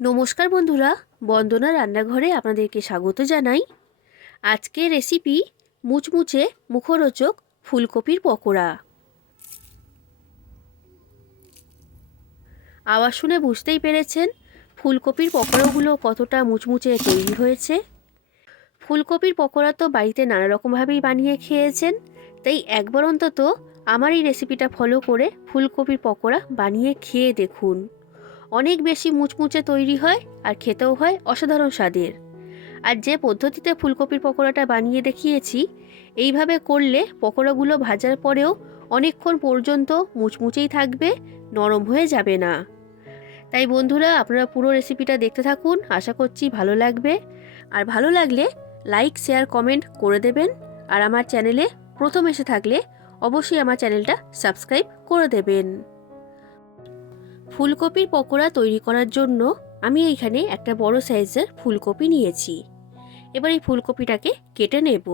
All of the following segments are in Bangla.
নমস্কার বন্ধুরা, বন্দনা রান্নাঘরে আপনাদেরকে স্বাগত জানাই। আজকের রেসিপি মুচমুচে মুখরোচক ফুলকপির পকোড়া। আওয়াজ শুনে বুঝতেই পেরেছেন ফুলকপির পকোড়াগুলো কতটা মুচমুচে তৈরি হয়েছে। ফুলকপির পকোড়া তো বাড়িতে নানা রকমভাবেই বানিয়ে খেয়েছেন, তাই একবার অন্তত আমার এই রেসিপিটা ফলো করে ফুলকপির পকোড়া বানিয়ে খেয়ে দেখুন। অনেক বেশি মুচমুচে তৈরি হয় আর খেতেও হয় অসাধারণ স্বাদের। আর যে পদ্ধতিতে ফুলকপির পকোড়াটা বানিয়ে দেখিয়েছি, এইভাবে করলে পকোড়াগুলো ভাজার পরেও অনেকক্ষণ পর্যন্ত মুচমুচেই থাকবে, নরম হয়ে যাবে না। তাই বন্ধুরা, আপনারা পুরো রেসিপিটা দেখতে থাকুন, আশা করছি ভালো লাগবে। আর ভালো লাগলে লাইক, শেয়ার, কমেন্ট করে দেবেন। আর আমার চ্যানেলে প্রথম এসে থাকলে অবশ্যই আমার চ্যানেলটা সাবস্ক্রাইব করে দেবেন। ফুলকপির পকোড়া তৈরি করার জন্য আমি এইখানে একটা বড় সাইজের ফুলকপি নিয়েছি। এবার এই ফুলকপিটাকে কেটে নেব।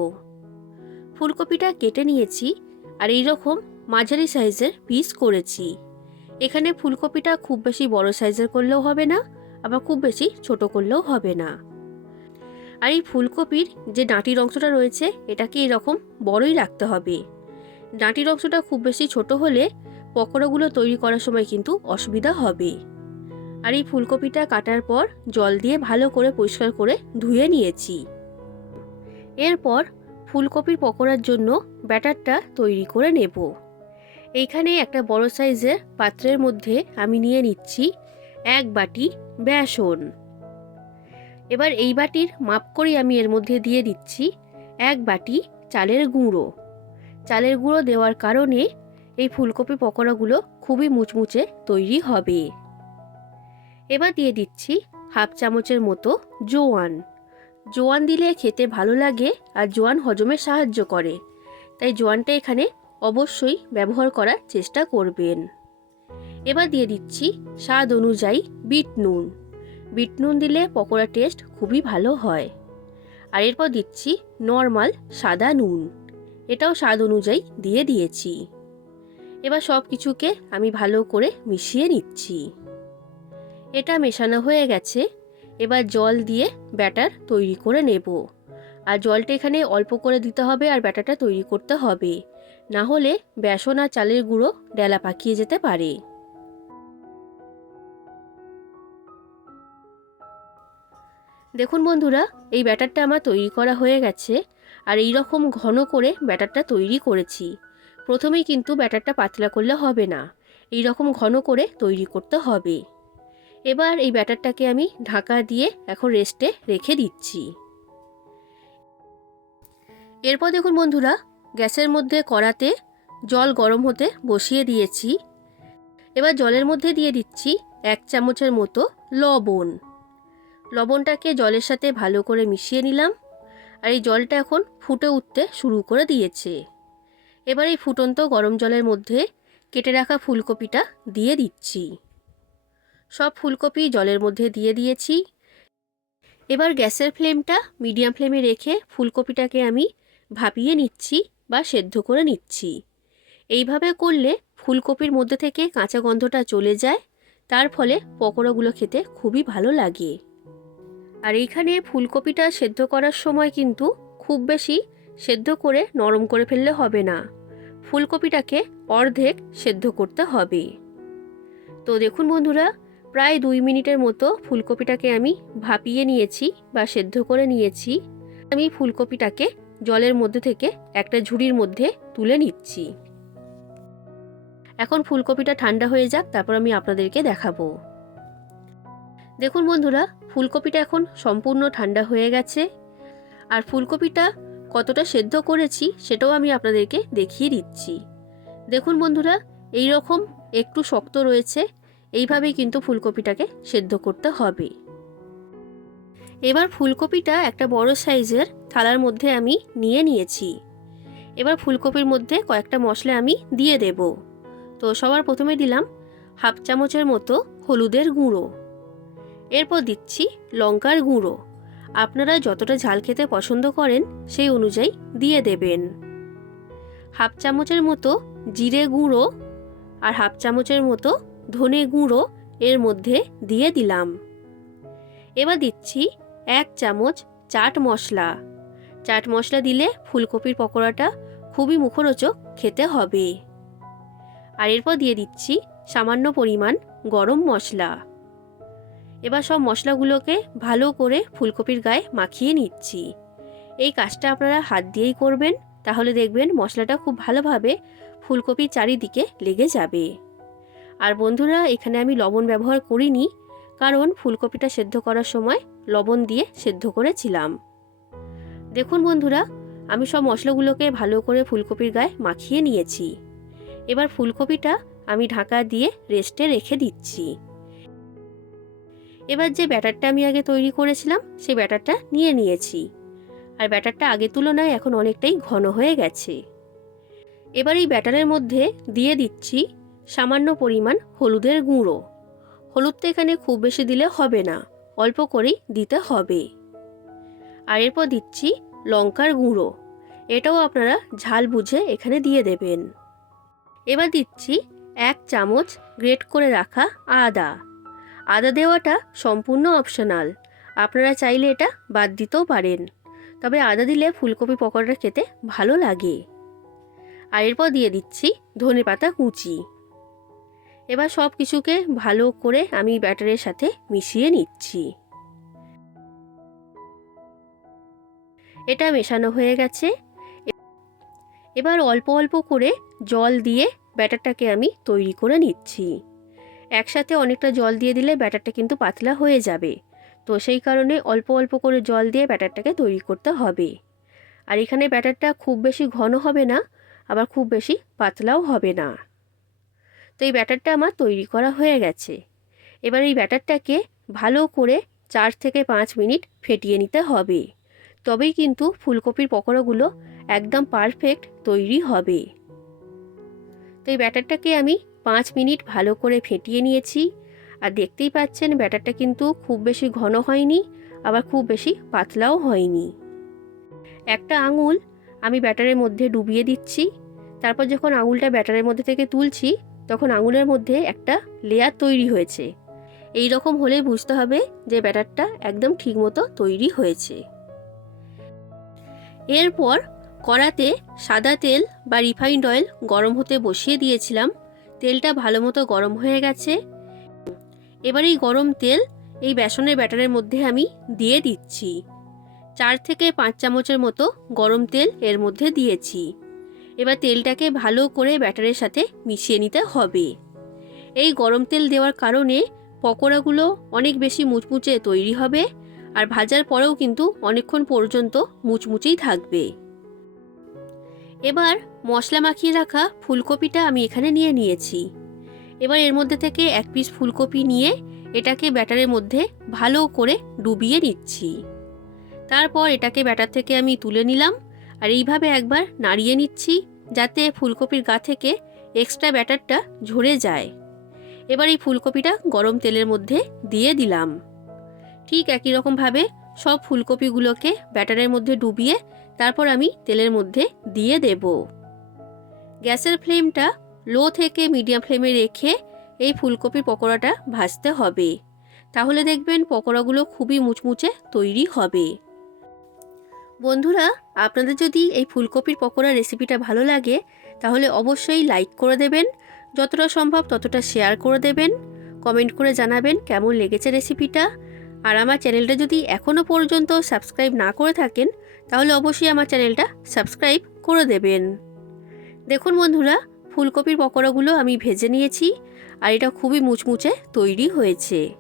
ফুলকপিটা কেটে নিয়েছি আর এই রকম মাঝারি সাইজের পিস করেছি। এখানে ফুলকপিটা খুব বেশি বড় সাইজের করলেও হবে না, আবার খুব বেশি ছোট করলেও হবে না। আর এই ফুলকপির যে ডাঁটির অংশটা রয়েছে, এটাকে এরকম বড়ই রাখতে হবে। ডাঁটির অংশটা খুব বেশি ছোট হলে পকোড়াগুলো তৈরি করার সময় কিন্তু অসুবিধা হবে। আর এই ফুলকপিটা কাটার পর জল দিয়ে ভালো করে পরিষ্কার করে ধুয়ে নিয়েছি। এরপর ফুলকপির পকোড়ার জন্য ব্যাটারটা তৈরি করে নেব। এইখানে একটা বড় সাইজের পাত্রের মধ্যে আমি নিয়ে নিচ্ছি এক বাটি বেসন। এবার এই বাটির মাপ করে আমি এর মধ্যে দিয়ে দিচ্ছি এক বাটি চালের গুঁড়ো। চালের গুঁড়ো দেওয়ার কারণে এই ফুলকপি পকোড়াগুলো খুবই মুচমুচে তৈরি হবে। এবার দিয়ে দিচ্ছি হাফ চামচের মতো জোয়ান। জোয়ান দিলে খেতে ভালো লাগে আর জোয়ান হজমে সাহায্য করে। তাই জোয়ানটা এখানে অবশ্যই ব্যবহার করার চেষ্টা করবেন। এবার দিয়ে দিচ্ছি স্বাদ অনুযায়ী বিট নুন। বিট নুন দিলে পকোড়া টেস্ট খুবই ভালো হয়। আর এরপর দিচ্ছি নর্মাল সাদা নুন। এটাও স্বাদ অনুযায়ী দিয়ে দিয়েছি। এবার সব কিছুকে আমি ভালো করে মিশিয়ে নিচ্ছি। এটা মেশানো হয়ে গেছে। এবার জল দিয়ে ব্যাটার তৈরি করে নেব। আর জলটা এখানে অল্প করে দিতে হবে আর ব্যাটারটা তৈরি করতে হবে। না হলে বেসন আর চালের গুঁড়ো ডেলা পাকিয়ে যেতে পারে। দেখুন বন্ধুরা, এই ব্যাটারটা আমার তৈরি করা হয়ে গেছে। আর এই রকম ঘন করে ব্যাটারটা তৈরি করেছি। প্রথমেই কিন্তু ব্যাটারটা পাতলা করলে হবে না। এই রকম ঘন করে তৈরি করতে হবে। এবার এই ব্যাটারটাকে আমি ঢাকা দিয়ে এখন রেস্টে রেখে দিচ্ছি। এরপর দেখুন বন্ধুরা, গ্যাসের মধ্যে কড়াতে জল গরম হতে বসিয়ে দিয়েছি। এবার জলের মধ্যে দিয়ে দিচ্ছি এক চামচের মতো লবণ। লবণটাকে জলের সাথে ভালো করে মিশিয়ে নিলাম। আর এই জলটা এখন ফুটে উঠতে শুরু করে দিয়েছে। এবার এই ফুটন্ত গরম জলের মধ্যে কেটে রাখা ফুলকপিটা দিয়ে দিচ্ছি। সব ফুলকপি জলের মধ্যে দিয়ে দিয়েছি। এবার গ্যাসের ফ্লেমটা মিডিয়াম ফ্লেমে রেখে ফুলকপিটাকে আমি ভাপিয়ে নিচ্ছি বা সেদ্ধ করে নিচ্ছি। এইভাবে করলে ফুলকপির মধ্যে থেকে কাঁচা গন্ধটা চলে যায়, তার ফলে পকোড়াগুলো খেতে খুবই ভালো লাগে। আর এইখানে ফুলকপিটা সেদ্ধ করার সময় কিন্তু খুব বেশি সেদ্ধ করে নরম করে ফেললে হবে না। ফুলকপিটাকে অর্ধেক সেদ্ধ করতে হবে। তো দেখুন বন্ধুরা, প্রায় দুই মিনিটের মতো ফুলকপিটাকে আমি ভাপিয়ে নিয়েছি বা সেদ্ধ করে নিয়েছি। আমি ফুলকপিটাকে জলের মধ্যে থেকে একটা ঝুড়ির মধ্যে তুলে নিচ্ছি। এখন ফুলকপিটা ঠান্ডা হয়ে যাক, তারপর আমি আপনাদেরকে দেখাবো। দেখুন বন্ধুরা, ফুলকপিটা এখন সম্পূর্ণ ঠান্ডা হয়ে গেছে। আর ফুলকপিটা কতটা সেদ্ধ করেছি সেটাও আমি আপনাদেরকে দেখিয়ে দিচ্ছি। দেখুন বন্ধুরা এই রকম একটু শক্ত রয়েছে, এইভাবেই কিন্তু ফুলকপিটাকে সেদ্ধ করতে হবে। এবার ফুলকপিটা একটা বড় সাইজের থালার মধ্যে আমি নিয়ে নিয়েছি। এবার ফুলকপির মধ্যে কয়েকটা মশলা আমি দিয়ে দেব। তো সবার প্রথমে দিলাম হাফ চামচের মতো হলুদের গুঁড়ো। এরপর দিচ্ছি লঙ্কার গুঁড়ো। আপনারা যতটা ঝাল খেতে পছন্দ করেন, সেই অনুযায়ী দিয়ে দেবেন। হাফ চামচের মতো জিরে গুঁড়ো আর হাফ চামচের মতো ধনে গুঁড়ো এর মধ্যে দিয়ে দিলাম। এবার দিচ্ছি এক চামচ চাট মশলা। চাট মশলা দিলে ফুলকপির পকোড়াটা খুবই মুখরোচক খেতে হবে। আর এরপর দিয়ে দিচ্ছি সামান্য পরিমাণ গরম মশলা। এবার সব মশলাগুলোকে ভালো করে ফুলকপির গায়ে মাখিয়ে নিচ্ছি। এই কাজটা আপনারা হাত দিয়েই করবেন, তাহলে দেখবেন মশলাটা খুব ভালোভাবে ফুলকপির চারিদিকে লেগে যাবে। আর বন্ধুরা, এখানে আমি লবণ ব্যবহার করিনি, কারণ ফুলকপিটা সেদ্ধ করার সময় লবণ দিয়ে সেদ্ধ করেছিলাম। দেখুন বন্ধুরা, আমি সব মশলাগুলোকে ভালো করে ফুলকপির গায়ে মাখিয়ে নিয়েছি। এবার ফুলকপিটা আমি ঢাকা দিয়ে রেস্টে রেখে দিচ্ছি। এবার যে ব্যাটারটা আমি আগে তৈরি করেছিলাম সেই ব্যাটারটা নিয়ে নিয়েছি। আর ব্যাটারটা আগের তুলনায় এখন অনেকটাই ঘন হয়ে গেছে। এবার এই ব্যাটারের মধ্যে দিয়ে দিচ্ছি সামান্য পরিমাণ হলুদের গুঁড়ো। হলুদটা এখানে খুব বেশি দিলে হবে না, অল্প করেই দিতে হবে। আর এরপর দিচ্ছি লঙ্কার গুঁড়ো। এটাও আপনারা ঝাল বুঝে এখানে দিয়ে দেবেন। এবার দিচ্ছি এক চামচ গ্রেট করে রাখা আদা। আদা দেওয়াটা সম্পূর্ণ অপশনাল আপনারা চাইলে এটা বাদ দিতেও পারেন। তবে আদা দিলে ফুলকপি পকোড়াটা খেতে ভালো লাগে। আর এরপর দিয়ে দিচ্ছি ধনে পাতা কুচি। এবার সব কিছুকে ভালো করে আমি ব্যাটারের সাথে মিশিয়ে নিচ্ছি। এটা মেশানো হয়ে গেছে। এবার অল্প অল্প করে জল দিয়ে ব্যাটারটাকে আমি তৈরি করে নিচ্ছি। একসাথে অনেকটা জল দিয়ে দিলে ব্যাটারটা কিন্তু পাতলা হয়ে যাবে। তো সেই কারণে অল্প অল্প করে জল দিয়ে ব্যাটারটাকে তৈরি করতে হবে। আর এখানে ব্যাটারটা খুব বেশি ঘন হবে না, আবার খুব বেশি পাতলাও হবে না। তো এই ব্যাটারটা আমার তৈরি করা হয়ে গেছে। এবার এই ব্যাটারটাকে ভালো করে চার থেকে পাঁচ মিনিট ফেটিয়ে নিতে হবে। তবেই কিন্তু ফুলকপির পকোড়াগুলো একদম পারফেক্ট তৈরি হবে। তো এই ব্যাটারটাকে আমি পাঁচ মিনিট ভালো করে ফেটিয়ে নিয়েছি। আর দেখতেই পাচ্ছেন ব্যাটারটা কিন্তু খুব বেশি ঘন হয়নি, আবার খুব বেশি পাতলাও হয়নি। একটা আঙুল আমি ব্যাটারের মধ্যে ডুবিয়ে দিচ্ছি। তারপর যখন আঙুলটা ব্যাটারের মধ্যে থেকে তুলছি, তখন আঙুলের মধ্যে একটা লেয়ার তৈরি হয়েছে। এই রকম হলেই বুঝতে হবে যে ব্যাটারটা একদম ঠিকমতো তৈরি হয়েছে। এরপর কড়াতে সাদা তেল বা রিফাইন্ড অয়েল গরম হতে বসিয়ে দিয়েছিলাম। তেলটা ভালো মতো গরম হয়ে গেছে। এবার এই গরম তেল এই বেসনের ব্যাটারের মধ্যে আমি দিয়ে দিচ্ছি। চার থেকে পাঁচ চামচের মতো গরম তেল এর মধ্যে দিয়েছি। এবার তেলটাকে ভালো করে ব্যাটারের সাথে মিশিয়ে নিতে হবে। এই গরম তেল দেওয়ার কারণে পকোড়াগুলো অনেক বেশি মুচমুচে তৈরি হবে আর ভাজার পরেও কিন্তু অনেকক্ষণ পর্যন্ত মুচমুচেই থাকবে। এবার মশলা মাখিয়ে রাখা ফুলকপিটা আমি এখানে নিয়ে নিয়েছি। এবার এর মধ্যে থেকে এক পিস ফুলকপি নিয়ে এটাকে ব্যাটারের মধ্যে ভালো করে ডুবিয়ে নিচ্ছি। তারপর এটাকে ব্যাটার থেকে আমি তুলে নিলাম আর এইভাবে একবার নাড়িয়ে নিচ্ছি যাতে ফুলকপির গা থেকে এক্সট্রা ব্যাটারটা ঝরে যায়। এবার এই ফুলকপিটা গরম তেলের মধ্যে দিয়ে দিলাম। ঠিক একই রকমভাবে সব ফুলকপিগুলোকে ব্যাটারের মধ্যে ডুবিয়ে তারপর আমি তেলের মধ্যে দিয়ে দেব। গ্যাসের ফ্লেমটা লো থেকে মিডিয়াম ফ্লেমে রেখে এই ফুলকপির পকোড়াটা ভাজতে হবে। তাহলে দেখবেন পকোড়াগুলো খুবই মুচমুচে তৈরি হবে। বন্ধুরা, আপনাদের যদি এই ফুলকপির পকোড়া রেসিপিটা ভালো লাগে, তাহলে অবশ্যই লাইক করে দেবেন, যতটা সম্ভব ততটা শেয়ার করে দেবেন, কমেন্ট করে জানাবেন কেমন লেগেছে রেসিপিটা। আর আমার চ্যানেলটা যদি এখনও পর্যন্ত সাবস্ক্রাইব না করে থাকেন, তাহলে অবশ্যই আমার চ্যানেলটা সাবস্ক্রাইব করে দেবেন। দেখুন বন্ধুরা, ফুলকপির পকোড়াগুলো আমি ভেজে নিয়েছি আর এটা খুবই মুচমুচে তৈরি হয়েছে।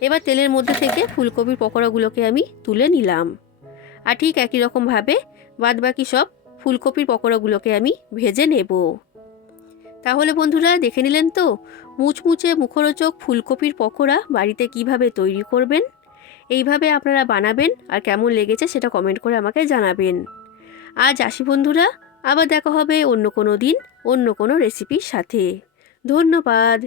এবার তেলের মধ্যে থেকে ফুলকপির পকোড়াগুলোকে আমি তুলে নিলাম। আর ঠিক একই রকমভাবে বাদ বাকি সব ফুলকপির পকোড়াগুলোকে আমি ভেজে নেব। তাহলে বন্ধুরা দেখে নিলেন তো, মুচমুচে মুখরোচক ফুলকপির পকোড়া বাড়িতে কীভাবে তৈরি করবেন, এইভাবে আপনারা বানাবেন আর কেমন লেগেছে সেটা কমেন্ট করে আমাকে জানাবেন। আজ আসি বন্ধুরা, আবার দেখা হবে অন্য কোনো দিন, অন্য কোনো রেসিপির সাথে। ধন্যবাদ।